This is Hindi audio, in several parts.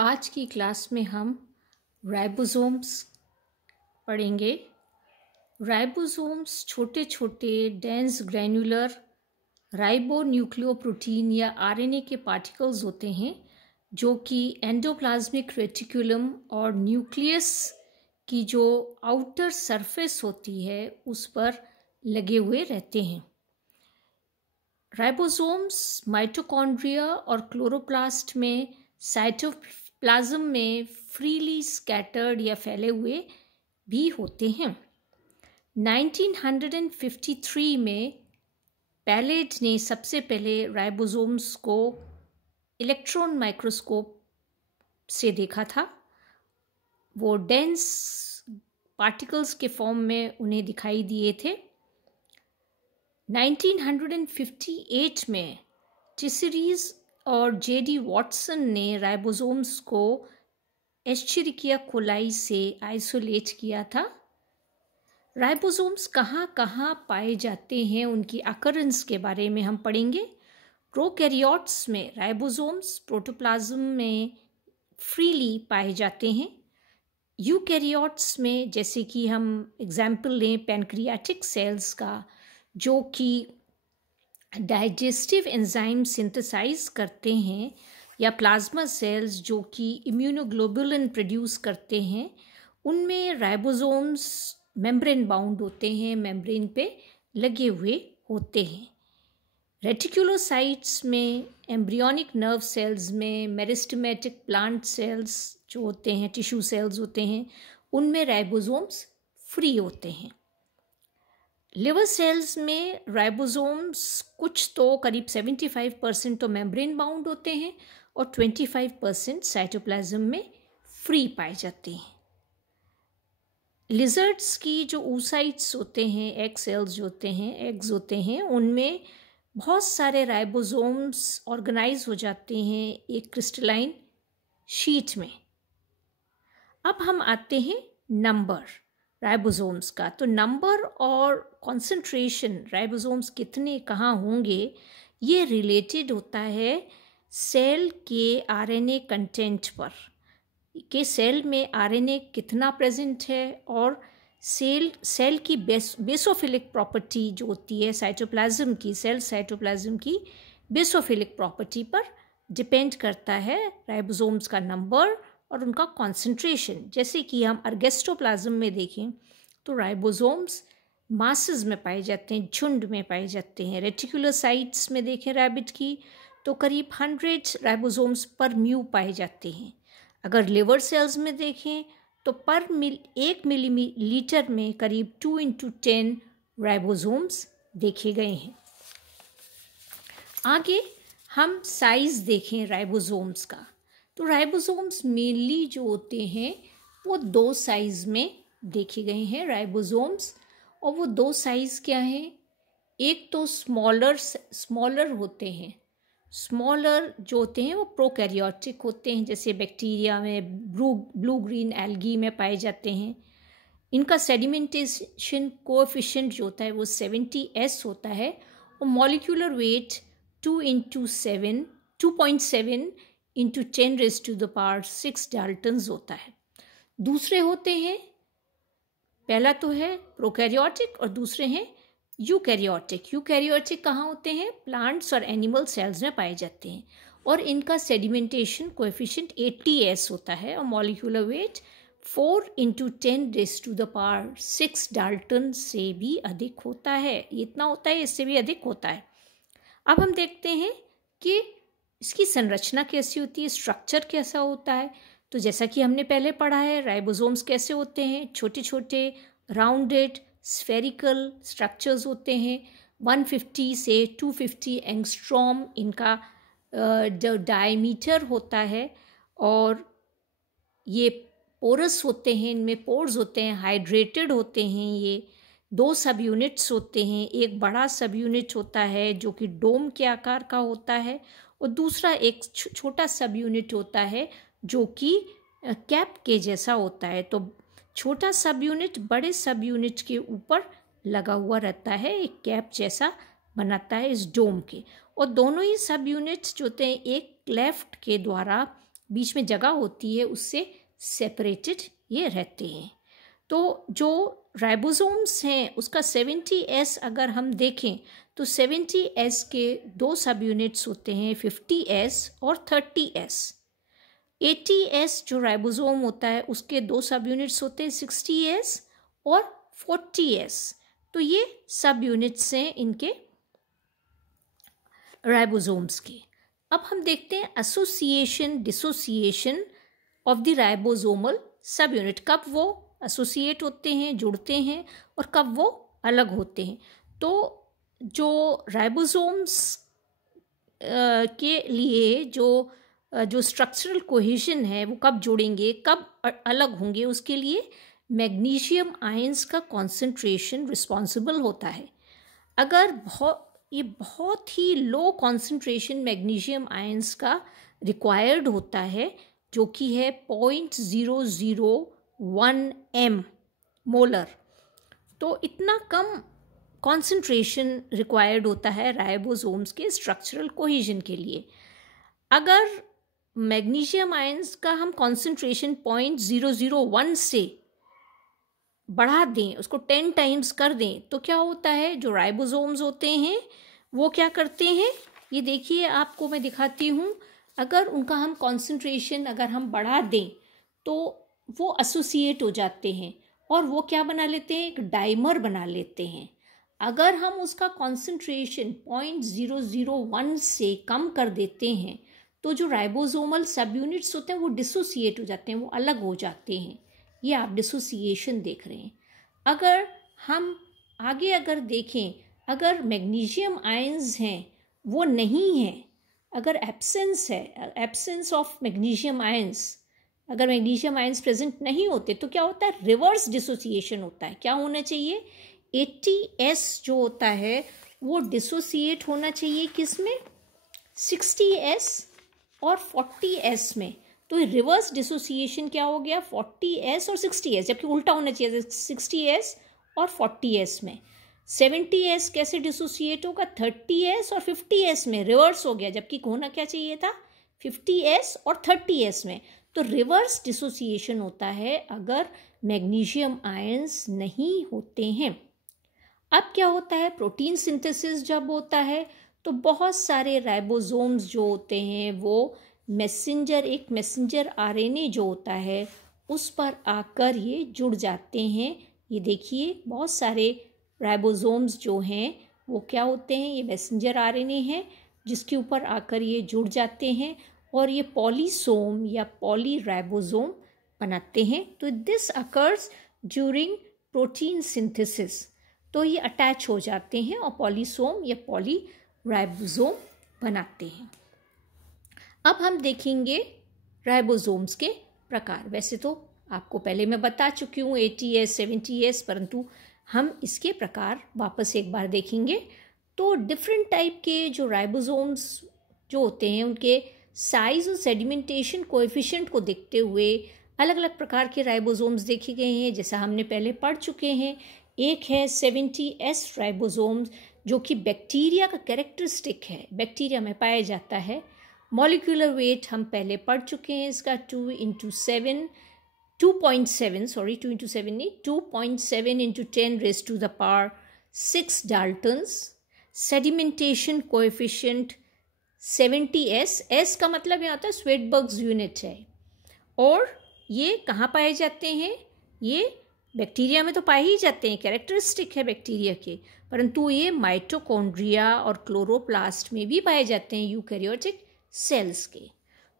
आज की क्लास में हम राइबोसोम्स पढ़ेंगे। राइबोसोम्स छोटे छोटे डेंस ग्रैन्युलर राइबोन्यूक्लियोप्रोटीन या आरएनए के पार्टिकल्स होते हैं जो कि एंडोप्लाज्मिक रेटिकुलम और न्यूक्लियस की जो आउटर सरफेस होती है उस पर लगे हुए रहते हैं। राइबोसोम्स माइटोकॉन्ड्रिया और क्लोरोप्लास्ट में साइटोप्लाज्म में फ्रीली स्कैटर्ड या फैले हुए भी होते हैं। 1953 में पैलेट ने सबसे पहले राइबोसोम्स को इलेक्ट्रॉन माइक्रोस्कोप से देखा था। वो डेंस पार्टिकल्स के फॉर्म में उन्हें दिखाई दिए थे। 1958 में टिसरीज और जेडी वॉटसन ने राइबोसोम्स को एस्चेरिकिया कोलाई से आइसोलेट किया था। राइबोसोम्स कहाँ कहाँ पाए जाते हैं, उनकी अकरेंस के बारे में हम पढ़ेंगे। प्रोकैरियोट्स में राइबोसोम्स प्रोटोप्लाज्म में फ्रीली पाए जाते हैं। यूकैरियोट्स में, जैसे कि हम एग्जाम्पल लें पैनक्रियाटिक सेल्स का, जो कि डाइजेस्टिव एंजाइम सिंथेसाइज करते हैं, या प्लाज्मा सेल्स जो कि इम्यूनोग्लोबुलिन प्रोड्यूस करते हैं, उनमें राइबोसोम्स मेम्ब्रेन बाउंड होते हैं, मेम्ब्रेन पे लगे हुए होते हैं। रेटिकुलोसाइट्स में, एम्ब्रियोनिक नर्व सेल्स में, मेरिस्टेमेटिक प्लांट सेल्स जो होते हैं, टिश्यू सेल्स होते हैं, उनमें राइबोसोम्स फ्री होते हैं। लिवर सेल्स में राइबोसोम्स कुछ तो करीब 75% तो मेम्ब्रेन बाउंड होते हैं और 25% साइटोप्लाज्म में फ्री पाए जाते हैं। लिजर्ड्स की जो oocytes होते हैं, एग सेल्स जो होते हैं, एग्स होते हैं, उनमें बहुत सारे राइबोसोम्स ऑर्गेनाइज हो जाते हैं एक क्रिस्टलाइन शीट में। अब हम आते हैं नंबर राइबोसोम्स का। तो नंबर और कॉन्सेंट्रेशन राइबोसोम्स कितने कहाँ होंगे, ये रिलेटेड होता है सेल के आरएनए कंटेंट पर, कि सेल में आरएनए कितना प्रेजेंट है, और सेल की बेसोफिलिक प्रॉपर्टी जो होती है साइटोप्लाज्म की, सेल साइटोप्लाज्म की बेसोफिलिक प्रॉपर्टी पर डिपेंड करता है राइबोसोम्स का नंबर और उनका कॉन्सेंट्रेशन। जैसे कि हम अर्गेस्टोप्लाज्म में देखें तो राइबोसोम्स मासेस में पाए जाते हैं, झुंड में पाए जाते हैं। रेटिकुलोसाइट्स में देखें रैबिट की तो करीब 100 राइबोसोम्स पर म्यू पाए जाते हैं। अगर लिवर सेल्स में देखें तो पर 1 मिलीलीटर में करीब 2x10 राइबोसोम्स देखे गए हैं। आगे हम साइज देखें राइबोसोम्स का। तो राइबोसोम्स मेनली जो होते हैं वो 2 साइज में देखे गए हैं राइबोसोम्स, और वो 2 साइज क्या हैं? एक तो स्मॉलर होते हैं। स्मॉलर जो होते हैं वो प्रोकैरियोटिक होते हैं, जैसे बैक्टीरिया में, ब्लू ग्रीन एल्गी में पाए जाते हैं। इनका सेडिमेंटेशन कोएफिशिएंट जो होता है वो 70s होता है, और मॉलिक्यूलर वेट 2.7 × 10⁻6 डाल्टन्स होता है। दूसरे होते हैं, पहला तो है प्रोकैरियोटिक और दूसरे हैं यूकैरियोटिक। यूकैरियोटिक कहाँ होते हैं? प्लांट्स और एनिमल सेल्स में पाए जाते हैं, और इनका सेडिमेंटेशन कोएफिशिएंट 80s होता है, और मॉलिक्यूलर वेट 4 × 10⁻6 डाल्टन से भी अधिक होता है। इतना होता है, इससे भी अधिक होता है। अब हम देखते हैं कि इसकी संरचना कैसी होती है, स्ट्रक्चर कैसा होता है। तो जैसा कि हमने पहले पढ़ा है, राइबोसोम्स कैसे होते हैं? छोटे छोटे राउंडेड स्फेरिकल स्ट्रक्चर्स होते हैं। 150 से 250 एंगस्ट्रॉम इनका जो डायमीटर होता है, और ये पोरस होते हैं, इनमें पोर्स होते हैं, हाइड्रेटेड होते हैं। ये 2 सब यूनिट्स होते हैं। एक बड़ा सब यूनिट होता है जो कि डोम के आकार का होता है, और दूसरा एक छोटा सब यूनिट होता है जो कि कैप के जैसा होता है। तो छोटा सब यूनिट बड़े सब यूनिट के ऊपर लगा हुआ रहता है, एक कैप जैसा बनाता है इस डोम के। और दोनों ही सब यूनिट्स जो होते हैं एक क्लेफ्ट के द्वारा बीच में जगह होती है उससे सेपरेटेड ये रहते हैं। तो जो राइबोसोम्स हैं उसका 70S अगर हम देखें तो 70S के 2 सब यूनिट्स होते हैं, 50S और 30S। 80S जो राइबोसोम होता है उसके 2 सब यूनिट्स होते हैं, 60S और 40S। तो ये सब यूनिट्स हैं इनके राइबोसोम्स के। अब हम देखते हैं association dissociation of the ribosomal सब यूनिट, कब वो एसोसिएट होते हैं, जुड़ते हैं, और कब वो अलग होते हैं। तो जो राइबोसोम्स के लिए जो स्ट्रक्चरल कोहेजन है वो कब जुड़ेंगे, कब अलग होंगे, उसके लिए मैग्नीशियम आयंस का कॉन्सेंट्रेशन रिस्पॉन्सिबल होता है। अगर बहुत ही लो कॉन्सेंट्रेशन मैग्नीशियम आयंस का रिक्वायर्ड होता है, जो कि है 0.001 m मोलर, तो इतना कम कॉन्सेंट्रेशन रिक्वायर्ड होता है राइबोसोम्स के स्ट्रक्चरल कोहेजन के लिए। अगर मैग्नीशियम आयंस का हम कॉन्सेंट्रेशन 0.001 से बढ़ा दें, उसको 10 टाइम्स कर दें, तो क्या होता है, जो राइबोसोम्स होते हैं वो क्या करते हैं, ये देखिए आपको मैं दिखाती हूँ। अगर उनका हम कॉन्सेंट्रेशन अगर हम बढ़ा दें तो वो एसोसिएट हो जाते हैं और वो क्या बना लेते हैं, एक डाइमर बना लेते हैं। अगर हम उसका कॉन्सेंट्रेशन 0.001 से कम कर देते हैं तो जो राइबोसोमल सब यूनिट्स होते हैं वो डिसोसिएट हो जाते हैं, वो अलग हो जाते हैं। ये आप डिसोसिएशन देख रहे हैं। अगर हम आगे अगर देखें, अगर मैग्नीशियम आयंस हैं वो नहीं हैं, अगर एब्सेंस है, एब्सेंस ऑफ मैग्नीशियम आयंस, अगर मैग्नीशियम आयंस प्रेजेंट नहीं होते तो क्या होता है, रिवर्स डिसोसिएशन होता है। क्या होना चाहिए, 80S जो होता है वो डिसोसिएट होना चाहिए किस में, 60S और 40S में। तो रिवर्स डिसोसिएशन क्या हो गया, 40S और 60S, जबकि उल्टा होना चाहिए 60S और 40S में। 70S कैसे डिसोसिएट होगा, 30S और 50S में, रिवर्स हो गया, जबकि होना क्या चाहिए था, 50S और 30S में। तो रिवर्स डिसोसिएशन होता है अगर मैग्नीशियम आयंस नहीं होते हैं। अब क्या होता है, प्रोटीन सिंथेसिस जब होता है तो बहुत सारे राइबोसोम्स जो होते हैं वो एक मैसेंजर आरएनए जो होता है उस पर आकर ये जुड़ जाते हैं। ये देखिए बहुत सारे राइबोसोम्स जो हैं वो क्या होते हैं, ये मैसेंजर आरएनए हैं जिसके ऊपर आकर ये जुड़ जाते हैं और ये पॉलीसोम या पॉलीराइबोसोम बनाते हैं। तो this occurs during protein synthesis, तो ये अटैच हो जाते हैं और पॉलीसोम या पॉलीराइबोसोम बनाते हैं। अब हम देखेंगे राइबोसोम्स के प्रकार। वैसे तो आपको पहले मैं बता चुकी हूँ 80S 70S, परंतु हम इसके प्रकार वापस एक बार देखेंगे। तो डिफरेंट टाइप के जो राइबोसोम्स जो होते हैं उनके साइज और सेडिमेंटेशन कोएफिशिएंट को देखते हुए अलग अलग प्रकार के राइबोसोम्स देखे गए हैं, जैसा हमने पहले पढ़ चुके हैं। एक है 70S राइबोसोम्स जो कि बैक्टीरिया का कैरेक्टरिस्टिक है, बैक्टीरिया में पाया जाता है। मॉलिक्यूलर वेट हम पहले पढ़ चुके हैं इसका 2.7 into 10⁻6 Dalton's. Sedimentation coefficient 70S, S का मतलब यहाँ होता है स्वेडबर्ग्स यूनिट है। और ये कहाँ पाए जाते हैं, ये बैक्टीरिया में तो पाए ही जाते हैं, कैरेक्टरिस्टिक है बैक्टीरिया के, परंतु ये माइटोकॉन्ड्रिया और क्लोरोप्लास्ट में भी पाए जाते हैं यूकैरियोटिक सेल्स के।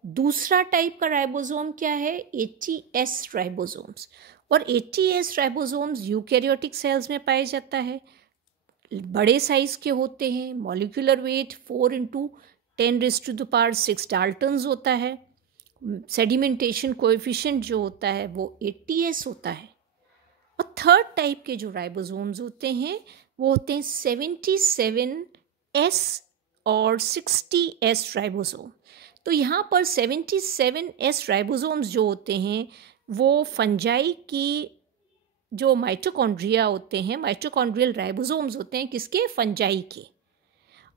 दूसरा टाइप का राइबोसोम क्या है, 80S राइबोसोम्स। और 80S राइबोसोम्स यूकैरियोटिक सेल्स में पाया जाता है, बड़े साइज के होते हैं। मॉलिक्यूलर वेट 4×10⁻6 डाल्टन्स होता है। सेडिमेंटेशन कोएफिशिएंट जो होता है वो 80S होता है। और थर्ड टाइप के जो राइबोसोम्स होते हैं वो होते हैं 77S और 60S राइबोसोम। तो यहाँ पर 77S राइबोसोम्स जो होते हैं वो फंजाई की जो माइटोकॉन्ड्रिया होते हैं, माइटोकॉन्ड्रियल राइबोसोम्स होते हैं, किसके, फंजाई के।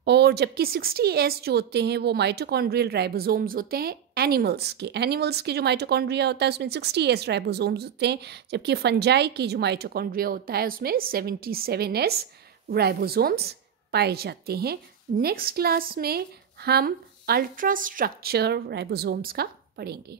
और जबकि 60S जो होते हैं वो माइटोकॉन्ड्रियल राइबोसोम्स होते हैं एनिमल्स के जो माइटोकॉन्ड्रिया होता है उसमें 60S राइबोसोम्स होते हैं, जबकि फंजाई की जो माइटोकॉन्ड्रिया होता है उसमें 77S राइबोसोम्स पाए जाते हैं। नेक्स्ट क्लास में हम अल्ट्रा स्ट्रक्चर राइबोसोम्स का पढ़ेंगे।